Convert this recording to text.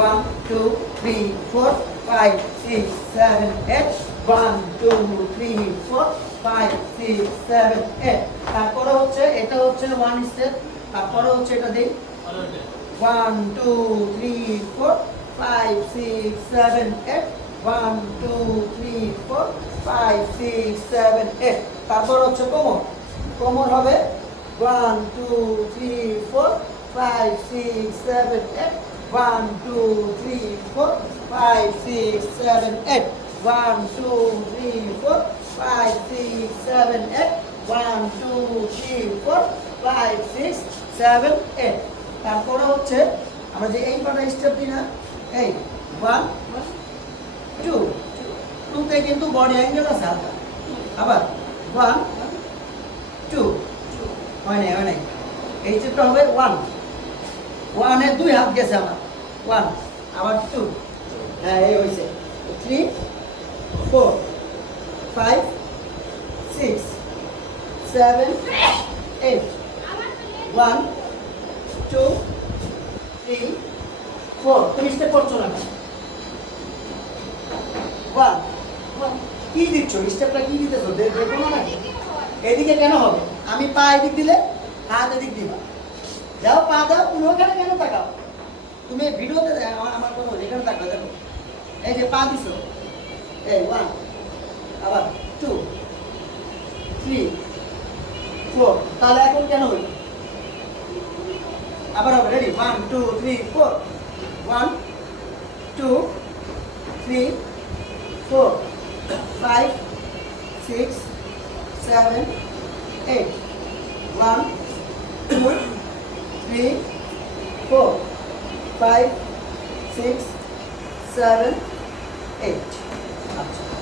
1 2 3 4 5 6 7 8 1 2 3 4 5 6 7 8 তারপরে হচ্ছে এটা হচ্ছে ওয়ান স্টেপ তারপরে হচ্ছে এটা দেই 1 2 3 4 5 6 7 8 1 2 3 4 5 6 7 8 তারপর হচ্ছে কোমর কোমর হবে 1 2 3 4 5 6 7 8 1 2 3 4 5 6 7 8 1 2 3 4 5 6 7 8 1 2 3 4 5 6 7 8 তারপরে হচ্ছে আমরা যে এই কটা স্টেপ দিই না এই 1 2 2 তে কিন্তু বডি অ্যাঙ্গেল আছে হালকা আবার 1 2 হয় নাই এই স্টেপটা হবে 1 1 এ দুই হাত গেছে আমার 1 আবার 2 হ্যাঁ এই হইছে 3 4 5 6 7 8 1 2 3 4 তুমি স্টেপ করছো না 1 কি দিচ্ছ স্টেপটা কি দিতেছো দেখো না নাকি এদিকে কেন হবে আমি পা এদিক দিলে হাত এদিক দিবা যাও পা দাও তুমি ওখানে কেন তাকাও তুমি ভিডিওতে আমার কথা এখানে তাকাও দেখো এই যে পা দিছো এই 1 আবার 2 3 4 তাহলে এখন কেন হইল আবার হবে রেডি 1 2 3 4 1 2 3 4 5 6 7 8 1 2 3 4 5 6 7 8 আচ্ছা